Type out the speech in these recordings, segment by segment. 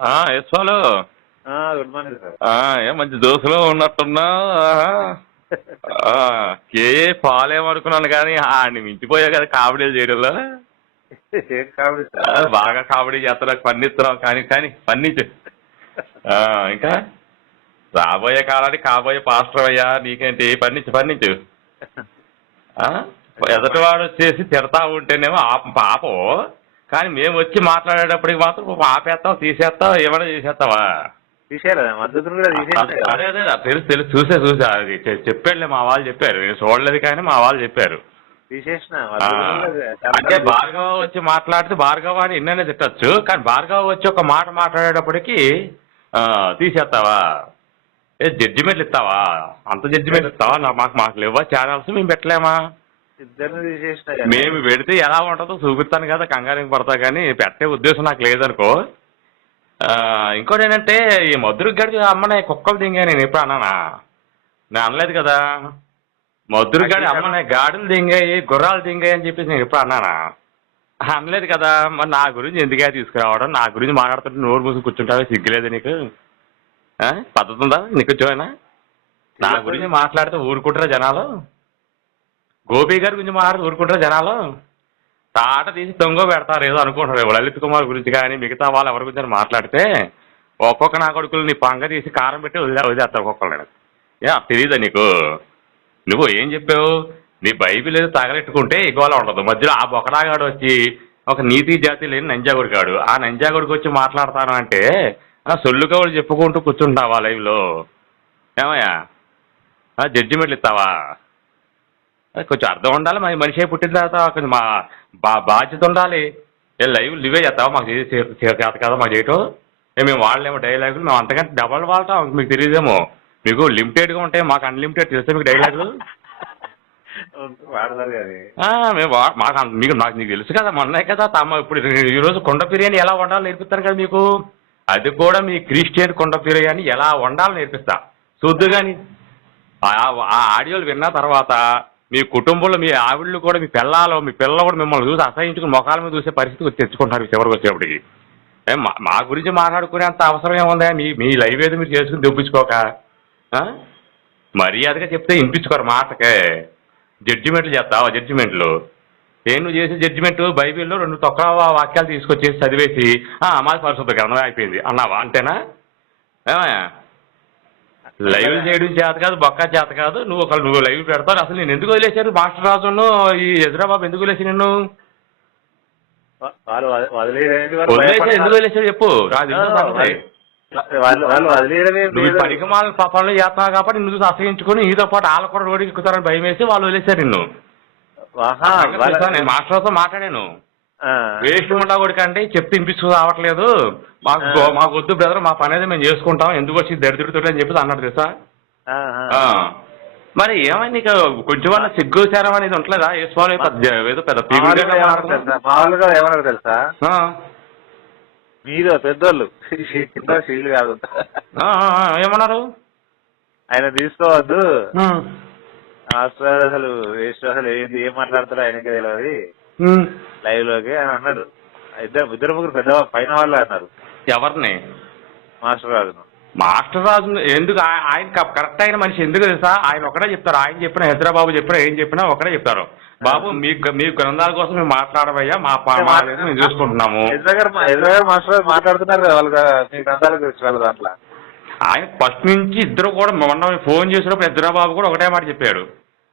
యశ్వాలు. Good morning sir. ఏం మంచి దోశలో ఉన్నట్టున్నా. ఏ పాలేమనుకున్నాను కానీ ఆడిని మించిపోయా కదా కామెడీలు చేయడంలో. ఏం కామెడీ సార్? బాగా కామెడీ చేస్తున్నావు, పండిస్తున్నావు. కానీ కానీ పన్నించు. ఇంకా రాబోయే కాలానికి కాబోయే పాస్టర్ అయ్యా, నీకేంటి? పన్నించు. ఎదటివాడు వచ్చేసి తిడతా ఉంటేనేమో పాపం, కానీ మేము వచ్చి మాట్లాడేటప్పటికి మాత్రం ఆపేస్తావు, తీసేస్తావు, ఏమైనా చేసేస్తావా? అదే తెలుసు చూసా అది చెప్పాడులే, మా వాళ్ళు చెప్పారు. నేను చూడలేదు కానీ మా వాళ్ళు చెప్పారు. అంటే భార్గవ వచ్చి మాట్లాడితే భార్గవ అని ఎన్నైనా తిట్టచ్చు, కానీ భార్గవ వచ్చి ఒక మాట మాట్లాడేటప్పటికి తీసేస్తావా? జడ్జిమెంట్లు ఇస్తావా? అంత జడ్జిమెంట్ ఇస్తావా? మాకు లేవా ఛానల్స్? మేము పెట్టలేమా? మేము పెడితే ఎలా ఉంటుందో చూపిస్తాను కదా, కంగారికి పడతా. కానీ పెట్టే ఉద్దేశం నాకు లేదనుకో. ఇంకోటి ఏంటంటే, ఈ మధురకు గడి అమ్మనే కుక్కలు దింగా నేను ఎప్పుడు అన్నానా? నేను అనలేదు కదా. మధురకు గడి అమ్మనే గాడులు దింగాయి, గుర్రాలు దింగాయి అని చెప్పేసి నేను ఎప్పుడు అన్నానా? అనలేదు కదా. మరి నా గురించి ఎందుకే తీసుకురావడం? నా గురించి మాట్లాడుతుంటే నోరు మూసుకు కూర్చుంటావే, సిగ్గులేదు నీకు? పద్ధతి ఉందా నీకు? వచ్చాయినా నా గురించి మాట్లాడితే ఊరుకుంటారా జనాలు? గోపి గారి గురించి మాట్లాడితే ఊరుకుంటారా జనాలు? తాట తీసి దొంగ పెడతారు ఏదో అనుకుంటారు. లలిత్ కుమార్ గురించి కానీ మిగతా వాళ్ళు ఎవరి గురించి మాట్లాడితే ఒక్కొక్క నా కొడుకులు నీ పంగ తీసి కారం పెట్టి వదిలేస్తారు ఒక్కొక్కరు. తెలియదా నీకు? నువ్వు ఏం చెప్పావు? నీ బైబిల్ ఏదో తగలెట్టుకుంటే ఇగోలా ఉండదు. మధ్యలో ఆ బొకడాగాడు వచ్చి ఒక నీతి జాతి లేని నంజాగుడిగాడు, ఆ నంజాగుడికి వచ్చి మాట్లాడతాను అంటే సొల్లుగా వాళ్ళు చెప్పుకుంటూ కూర్చుంటావా లైవ్లో? ఏమయ్యా జడ్జిమెంట్లు ఇస్తావా? కొంచెం అర్థం ఉండాలి. మనిషి పుట్టిన తర్వాత కొంచెం బాధ్యత ఉండాలి. లైవ్ లివే చేస్తావా? మాకు చేత కదా మాకు చేయటం. మేము వాడలేము డైలాగులు, మేము అంతకంటే డబల్ వాడతాం. మీకు తెలియదేమో, మీకు లిమిటెడ్గా ఉంటాయి, మాకు అన్లిమిటెడ్ తెలుసా మీకు డైలాగులు? మేము నాకు నీకు తెలుసు కదా, మొన్నే కదా ఇప్పుడు ఈరోజు కుండ బిర్యానీ ఎలా వండాలో నేర్పిస్తాను కదా మీకు. అది కూడా మీ క్రిస్టియన్ కుండ బిర్యానీ ఎలా వండాలో నేర్పిస్తా చూద్దు. కానీ ఆ ఆడియోలు విన్న తర్వాత మీ కుటుంబంలో మీ ఆవిళ్ళు కూడా, మీ పిల్లలు కూడా మిమ్మల్ని చూసి అసహించుకుని ముఖాల మీద చూసే పరిస్థితి తెచ్చుకుంటారు చివరికి వచ్చేప్పటికి. మా గురించి మాట్లాడుకునేంత అవసరం ఏముందా? మీ లైవ్ ఏదో మీరు చేసుకుని దొప్పించుకోక మర్యాదగా చెప్తే వినిపించుకోరు మాటకే. జడ్జిమెంట్లు చేస్తావా? జడ్జిమెంట్లు నువ్వు చేసే జడ్జిమెంట్ బైబిల్లో 2 తొక్క వాక్యాలు తీసుకొచ్చేసి చదివేసి మాది పరిశుద్ధ గ్రంథం అయిపోయింది అన్నావా? అంతేనా? లైవ్ చేయడం చేత కాదు, బొక్క చేత కాదు. నువ్వు లైవ్ పెడతావు. అసలు నేను ఎందుకు వదిలేశారు? మాస్టర్ రాజును ఈ ఎదురాబాబు ఎందుకు వదిలేసి నిన్ను? వదిలేసారు, ఎందుకు వదిలేశారు చెప్పు. నువ్వు పరికమాల పాపంలో చేస్తున్నావు కాబట్టి నువ్వు అసహించుకుని నీతో పాటు వాళ్ళు కూడా రోడ్డుకి ఎక్కుతారని భయం వేసి వాళ్ళు వదిలేశారు నిన్ను. నేను మాస్టర్తో మాట్లాడాను. వేస్ట్ ఉండకూడకండి చెప్తే వినిపించుకు రావట్లేదు, మాకు వద్దు బ్రదర్, మా పని అయితే మేము చేసుకుంటాం, ఎందుకు వచ్చి దరిద్రుడితో అని చెప్పేసి అన్నాడు తెలుసా. మరి ఏమైంది నీకు? కొంచెం వల్ల సిగ్గుచారం అనేది ఉంటలేదా? ఏదో పెద్ద తెలుసా మీరు పెద్దోళ్ళు కాదు ఏమన్నారు? ఆయన తీసుకోవద్దు అసలు అసలు ఏం మాట్లాడతారో ఆయనకే తెలియదు లైవ్ లోకి అని అన్నాడు. ఇద్దరు ముగ్గురు పెద్ద పైన వాళ్ళు అన్నారు. ఎవరిని? మాస్టర్ రాజును. మాస్టర్ రాజు ఎందుకు? ఆయన కరెక్ట్ అయిన మనిషి ఎందుకు తెలుసా? ఆయన ఒకటే చెప్తారు. ఆయన చెప్పిన హైదరాబాబు చెప్పినా ఏం చెప్పినా ఒకటే చెప్తారు. బాబు మీ గ్రంథాల కోసం మేము మాట్లాడవయ్యా, మేము చూసుకుంటున్నాము. మాస్టర్ మాట్లాడుతున్నారు కదా వాళ్ళ మీ గ్రంథాల గురించి వాళ్ళ దాంట్లో. ఆయన ఫస్ట్ నుంచి ఇద్దరు కూడా మొన్న ఫోన్ చేసినప్పుడు హైదరాబాబు కూడా ఒకటే మాట చెప్పాడు.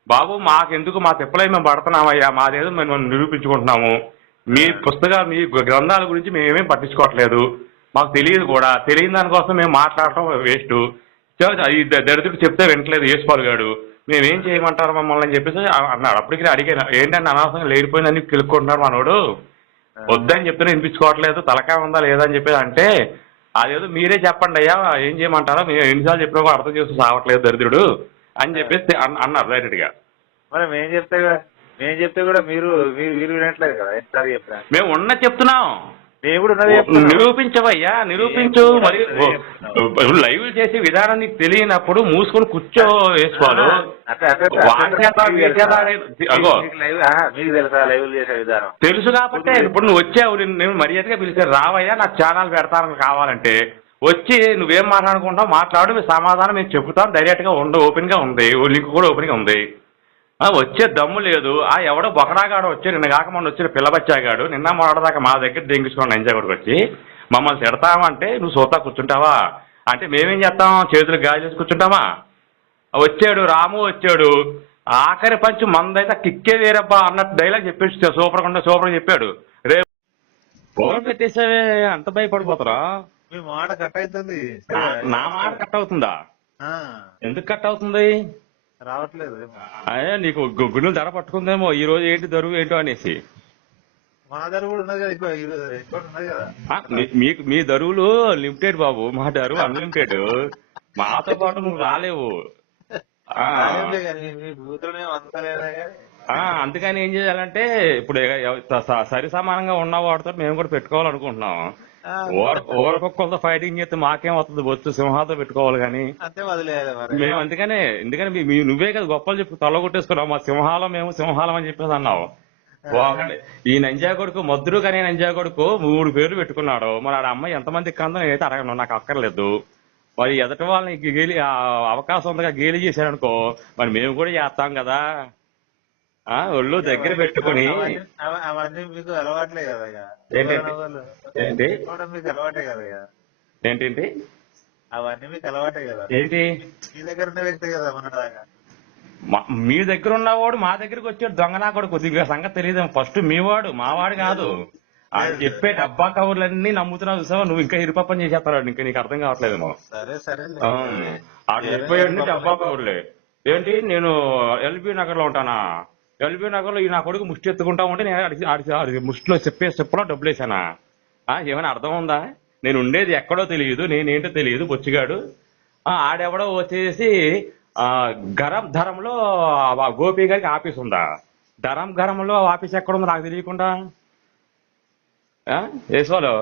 బాబు మాకెందుకు, మా తిప్పలై మేము పడుతున్నామయ్యా, మాదేదో మేము నిరూపించుకుంటున్నాము. మీ మీ గ్రంథాల గురించి మేమేం పట్టించుకోవట్లేదు, మాకు తెలియదు కూడా. తెలియని దానికోసం మేము మాట్లాడటం వేస్ట్. ఈ దరిద్రుడు చెప్తే వింటలేదు యేసుపాల్ గారు, మేమేం చేయమంటారు మమ్మల్ని అని చెప్పేసి అన్నాడు. అప్పటికి అడిగాను, ఏంటంటే అనవసరంగా లేడిపోయిందని కిలుక్కుంటున్నాడు మనోడు, వద్దని చెప్తే వినిపించుకోవట్లేదు, తలకాయ ఉందా లేదా అని చెప్పేసి అంటే, అదేదో మీరే చెప్పండి అయ్యా ఏం చేయమంటారో, మేము ఎన్నిసార్లు చెప్పినా కూడా అర్థం చేస్తూ సావట్లేదు దరిద్రుడు అని చెప్పేసి అన్నారు డైరెక్ట్ గా. మరి మేము చెప్తే కూడా మీరు వినట్లేదు కదా. మేము చెప్తున్నాం దేవుడు ఉన్నది చెప్తున్నా. నిరూపించవయ్యా, నిరూపించు. మరి లైవ్ చేసే విధానం నీకు తెలియనప్పుడు మూసుకొని కూర్చో వేసుకోవాలి. మీకు తెలుసా లైవ్ చేసే విధానం? తెలుసు కాబట్టి ఇప్పుడు నువ్వు వచ్చావు, నేను మర్యాదగా పిలిచాను, రావయ్యా నాకు ఛానల్ పెడతాను కావాలంటే వచ్చి నువ్వేం మాట్లాడుకుంటావు మాట్లాడు, మీ సమాధానం మేము చెబుతాం. డైరెక్ట్ గా ఓపెన్ గా ఉంది, లింక్ కూడా ఓపెన్ గా ఉంది. వచ్చే దమ్ము లేదు. ఎవడో బొకడాగాడు వచ్చి నిన్న కాక మొన్న వచ్చిన పిల్లబచ్చాగాడు నిన్న మొన్నదాకా మా దగ్గర దెంగించుకోండి ఎంజాయ్ వచ్చి మమ్మల్ని తిడతామంటే నువ్వు సోతా కూర్చుంటావా అంటే మేమేం చేస్తాం, చేతులు గాలి చేసి కూర్చుంటామా? వచ్చాడు రాము, వచ్చాడు ఆఖరి పంచి మందైతే కిక్కే వేరబ్బా అన్నట్టు డైలాగ్ చెప్పేసి సూపర్ చెప్పాడు. రేపు ఫోన్ పెట్టేసావే, అంత భయపడిపోతారా? మీ మాట కట్ అవుతుంది. నా మాట కట్ అవుతుందా? ఎందుకు కట్ అవుతుంది? రావట్లేదు. అయ్యా నీకు గుండెలు ధర పట్టుకుందేమో ఈ రోజు ఏంటి దరువు ఏంటో అనేసి. మా ధర కూడా ఉన్నది కదా. మీకు మీ దరువులు లిమిటెడ్ బాబు, మా దరువు అన్లిమిటెడ్. మాతో పాటు నువ్వు రాలేవు. అందుకని ఏం చేయాలంటే ఇప్పుడు సరి సమానంగా ఉన్న వాడితో మేము కూడా పెట్టుకోవాలనుకుంటున్నాం. ఓరకొక్కలతో ఫైటింగ్ చేస్తే మాకేం వస్తుంది, బొత్తు సింహాలతో పెట్టుకోవాలి కానీ మేము. అందుకని నువ్వే కదా గొప్పలు చెప్పి తొలగొట్టేసుకున్నావు. మా సింహాలం, మేము సింహాలం అని చెప్పేసి అన్నావు. ఈ నంజా కొడుకు మద్దురు కానీ నంజా కొడుకు 3 పేర్లు పెట్టుకున్నాడు. మరి ఆడ అమ్మాయి ఎంతమందికి కందో నేనైతే అడగను, నాకు అక్కర్లేదు. మరి ఎదటి వాళ్ళని గేలి అవకాశం ఉందిగా గేలి చేశారనుకో మరి మేము కూడా చేస్తాం కదా. ఒళ్ళు దగ్గర పెట్టుకుని అవన్నీ మీకు అలవాట్లే కదా. ఏంటి ఏంటి అవన్నీ మీకు అలవాటే కదా. ఏంటి మీ దగ్గర ఉన్న వ్యక్తి కదా మొన్నదాకా. మీ దగ్గర ఉన్నవాడు మా దగ్గరికి వచ్చాడు దొంగనా కూడా కొద్దిగా సంగతి తెలియదు. ఫస్ట్ మీవాడు మావాడు కాదు. ఆయన చెప్పే డబ్బా కవర్లన్నీ నమ్ముతున్నావు చూసావా, నువ్వు ఇంకా ఇరుపప్పని చేసేస్తాడు. ఇంకా నీకు అర్థం కావట్లేదేమో. ఆడు చెప్పాడు డబ్బా కవర్లే. ఏంటి నేను ఎల్బీ నగర్ లో ఉంటానా, ఎల్బీ నగర్ లో ఈ నా కొడుకు ముష్టి ఎత్తుకుంటా ఉంటే నేను ముష్టిలో చెప్పులో డబ్బులు వేసానా? ఏమైనా అర్థం ఉందా? నేను ఉండేది ఎక్కడో తెలియదు, నేనేంటో తెలియదు బొచ్చిగాడు. ఆడెవడో వచ్చేసి ధరంలో గోపి గారికి ఆఫీస్ ఉందా? ధరంలో ఆఫీస్ ఎక్కడుందో నాకు తెలియకుండా వేసుకోలో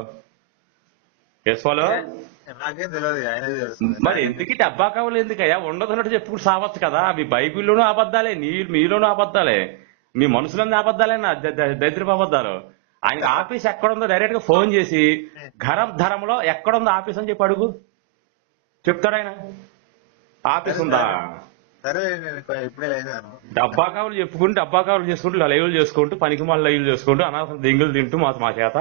మరి ఎందుకు డబ్బా కావాలి ఎందుకయ్యా? ఉండదున్నట్టు చెప్పుకుంటూ సావచ్చు కదా. మీ బైబిల్లోనూ అబద్దాలే, మీలోనూ అబద్దాలే, మీ మనుషులన్నీ అబద్దాలే, దరిద్రపు అబద్దాలు. ఆయన ఆఫీస్ ఎక్కడుందో డైరెక్ట్ గా ఫోన్ చేసి ధరంలో ఎక్కడుందో ఆఫీస్ అని చెప్పి అడుగు, చెప్తాడు ఆయన. ఆఫీస్ ఉందా? డబ్బా కావులు చెప్పుకుంటూ డబ్బా కావులు చేసుకుంటూ లైవ్లు చేసుకుంటూ పనికి మళ్ళీ లైవ్లు చేసుకుంటూ అనవసరం దింగులు తింటూ మా చేత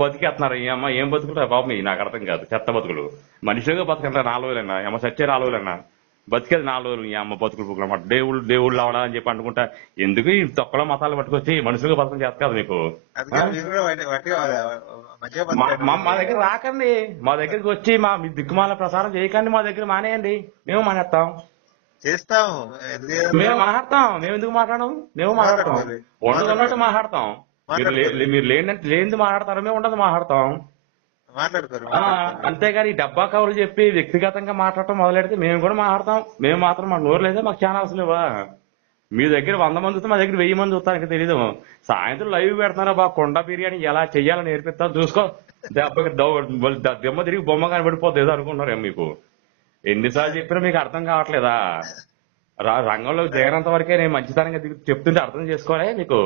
బతికేస్తున్నారు. ఈ అమ్మ ఏం బతుకులు బాబు నాకు అర్థం కాదు. చెత్త బతుకులు. మనిషిగా బతకంటారు 4 రోజులన్నా, ఏమో సచ్చే 4 రోజులన్నా, బతికేది 4 రోజులు. ఈ అమ్మ బతుకులు పుక్కులన్నమాట. దేవుళ్ళు అవడా అని చెప్పి అనుకుంటా. ఎందుకు ఈ తొక్కలో మతాలు పట్టుకొచ్చి మనుషులుగా బతకం చేస్తా కదా మీకు. మా దగ్గర రాకండి, మా దగ్గరికి వచ్చి మీ దిక్కుమాల ప్రసారం చేయకండి, మా దగ్గర మానేయండి, మేము మానేస్తాం. చేస్తాము, మేము మాట్లాడతాం. మేము ఎందుకు మాట్లాడము? మేము మాట్లాడతాం, ఉండదు ఉన్నట్టు మాట్లాడతాం. మీరు లేనిది మాట్లాడతారు, మేము ఉండదు మాట్లాడతాం. అంతేగాని డబ్బా కవులు చెప్పి వ్యక్తిగతంగా మాట్లాడటం మొదలెడితే మేము కూడా మాట్లాడతాం. మేము మాత్రం మా నోరు లేదా, మాకు ఛానల్స్ లేవా? మీ దగ్గర 100 మంది వస్తే మా దగ్గర 1000 మంది వస్తారు. ఇంకా తెలీదు. సాయంత్రం లైవ్ పెడతారా బా, కొండ బిర్యానీ ఎలా చెయ్యాలని నేర్పిస్తాను చూసుకో. దెమ్మ తిరిగి బొమ్మ కనబడిపోతుంది ఏదో అనుకుంటున్నారు మీకు. ఎన్నిసార్లు చెప్పినా మీకు అర్థం కావట్లేదా? రంగంలో దిగనంత వరకే నేను మంచితనంగా చెప్తుంటే అర్థం చేసుకోలే మీకు.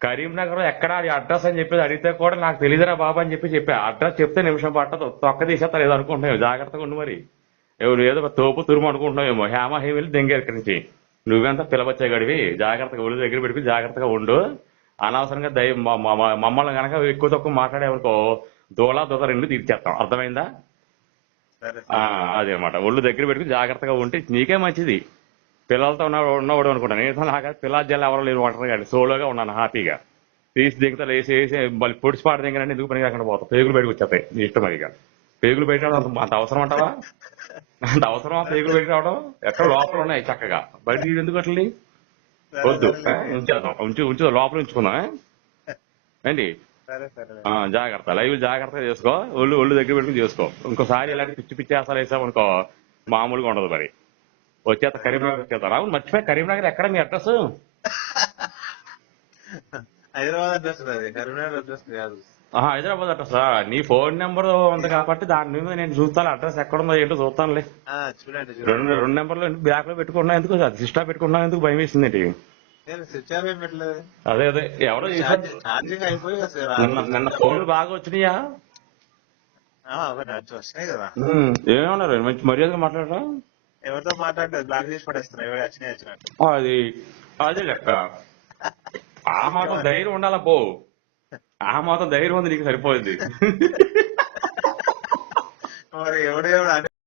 కరీంనగర్ ఎక్కడ అడ్రస్ అని చెప్పేది అడిగితే కూడా నాకు తెలియదురా బాబా అని చెప్పా. అడ్రస్ చెప్తే నిమిషం పట్టదు, తొక్క తీసేస్తారు ఏదో అనుకుంటున్నావు. జాగ్రత్తగా ఉండు. మరి ఎవరు ఏదో తోపు తురుము అనుకుంటున్నావేమో. హేమ వెళ్ళి దెంగ ఇక్కడి నుంచి. నువ్వెంత పిలవచ్చే గడివి. జాగ్రత్తగా ఒళ్ళు దగ్గర పెట్టుకుని జాగ్రత్తగా ఉండు. అనవసరంగా మమ్మల్ని కనుక ఎక్కువ తక్కువ మాట్లాడేవనుకో దూలా 2 తీర్చేస్తాం. అర్థమైందా? అదే అన్నమాట. ఒళ్ళు దగ్గర పెట్టుకుని జాగ్రత్తగా ఉంటే నీకే మంచిది. పిల్లలతో ఉన్నవాడు అనుకుంటాను. నేను నాకు పిల్లల జల్లు ఎవరో లేరు అంటారు కానీ సోలోగా ఉన్నాను హ్యాపీగా. తీసి దిగుతారు వేసి మళ్ళీ పొడిచి పాట దిగ ఎందుకు పని కాకుండా పోతాం. పేగులు బయటకు వచ్చేస్తాయి నీ ఇష్టం. మరిగా పేగులు బయట అంత అవసరం అంటావా? అంత అవసరమా పేగులు బయట రావడం? ఎక్కడ లోపల ఉన్నాయి చక్కగా, బయట ఎందుకు అట్లని వద్దు. ఉంచు లోపల ఉంచుకుందాం ఏంటి. జాగ్రత్త, లైవ్ జాగ్రత్తగా చేసుకో. ఒళ్ళు దగ్గర పెట్టుకుని చేసుకో. ఇంకోసారి ఇలాంటి పిచ్చి ఆసాలు వేసామనుకో మామూలుగా ఉండదు. మరి వచ్చేత కరీంనగర్ వచ్చేస్తారా? మర్చిపోయి కరీంనగర్ ఎక్కడ మీ address? Hyderabad address, Karimnagar address కాదు. హైదరాబాద్ అడ్రస్ నీ ఫోన్ నెంబర్ ఉంది కాబట్టి దాని మీద నేను చూస్తాను అడ్రస్ ఎక్కడ ఉందో ఏంటో చూస్తానులే. చూడండి రెండు నెంబర్లు బ్యాక్ లో పెట్టుకున్నా ఎందుకు సిస్టా పెట్టుకున్నా ఎందుకు భయం వేసింది ఏంటి? నేను స్విచ్ ఆఫ్ ఏం పెట్టలేదు. అదే ఎవరో ఛార్జింగ్ అయిపోయి నిన్న ఫోన్లు బాగా వచ్చినాయా? వస్తున్నాయి కదా. ఏమన్నారు మంచి మర్యాదగా మాట్లాడరా? ఎవరితో మాట్లాడితే బ్లాక్ చేసి పడేస్తున్నా ఎవరు వచ్చినట్టు. అది అదే లెక్క. ఆ మాత్రం ధైర్యం ఉండాలా పో. ఆ మాత్రం ధైర్యం ఉంది నీకు సరిపోయింది. మరి ఎవడెవడు